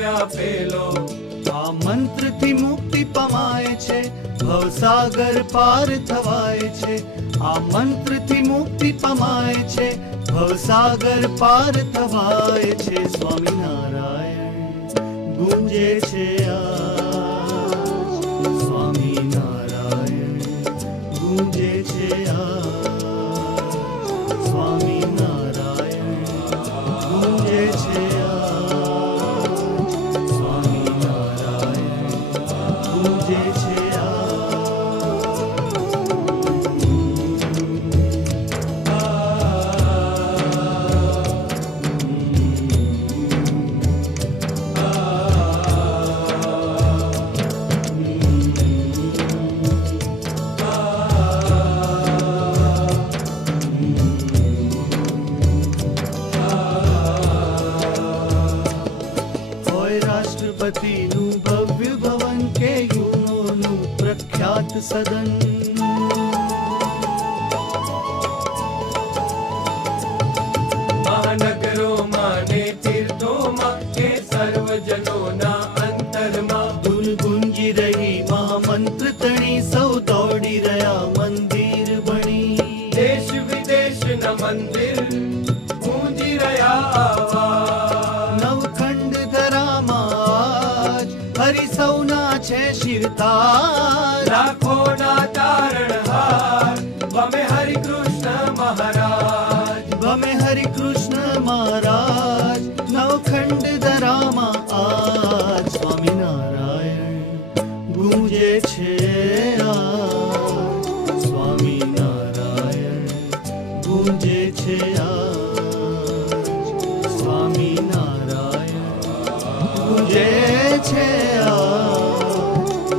વ્યાપેલો. આ મંત્રથી મુક્તિ પમાય છે, ભવસાગર પાર થવાય છે. આ મંત્રથી મુક્તિ પમાય છે, ભવસાગર પાર થવાય છે. સ્વામિનારાયણ ગુંજે છે આજ, સ્વામિનારાયણ ગુંજે છે આજ, સ્વામિનારાયણ ગુંજે છે આજ, સ્વામિનારાયણ ગુંજે છે રાષ્ટ્રપતિનું ભવ્ય ભવન કે યુનોનું પ્રખ્યાત સદન. મહાનગરોમાં ને તીર્થોમાં કે સર્વજનોના અંતરમાં ધૂન ગુંજી રહી મહામંત્ર તણી, સૌ દોડી રહ્યા મંદિર ભણી. દેશ વિદેશના મંદિર ગુંજી રહ્યા આવાજ. નવખંડ ધરામાં હરિ સૌના છે શિરતાજ. લાખોના તારણહાર વમે હરિ કૃષ્ણ મહારાજ. વમે હરિ કૃષ્ણ મહારાજ નવખંડ ધરામાં આજ. સ્વામિનારાયણ ગુંજે છે આજ, સ્વામિનારાયણ ગુંજે છે આજ, સ્વામિનારાયણ ગુંજે છે આજ,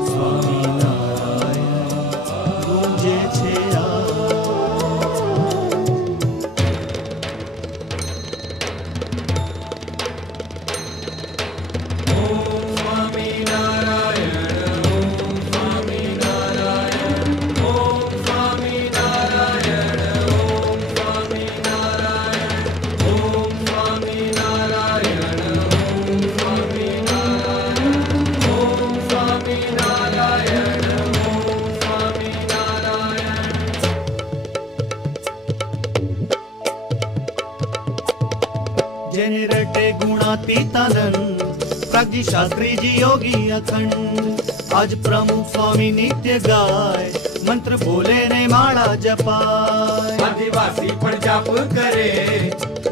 સ્વામિનારાયણ ગુંજે છે આજ. ઓમ સ્વામિનારાયણ, ઓમ સ્વામિનારાયણ, ઓમ સ્વામિનારાયણ, ઓમ સ્વામિનારાયણ, ઓમ સ્વામિનારાયણ, ઓમ સ્વામિનારાયણ, ઓમ સ્વામિનારાયણ, ઓમ સ્વામિનારાયણ. જેને રટે ગુણાતીતાનંદ, પ્રજ્ઞ શાસ્ત્રીજી યોગી અખંડ. આજ પ્રમુખ સ્વામી નિત્ય ગાય, મંત્ર બોલે ને માળા જપાય. આદિવાસી પણ જાપ કરે,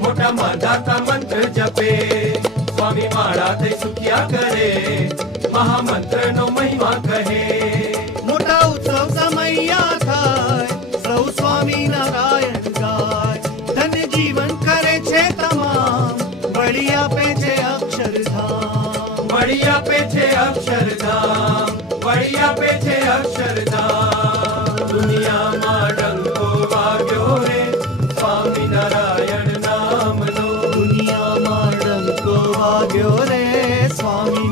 મોટા માંધાતા મંત્ર જપે. સ્વામી માળા થઈ સુખ્યા કરે, મહામંત્રનો મહિમા કહે. મોટા ઉત્સવ સમયા થાય, સૌ સ્વામી નારાયણ ગાય. ધન્ય જીવન કરે છે તમામ, વળી આપે છે અક્ષરધામ. વળી આપે છે અક્ષરધામ, વળી આપે છે અક્ષરધામ. દુનિયામાં ડંકો વાગ્યો રે સ્વામિનારાયણ નામનો. દુનિયામાં ડંકો વાગ્યો રે સ્વામી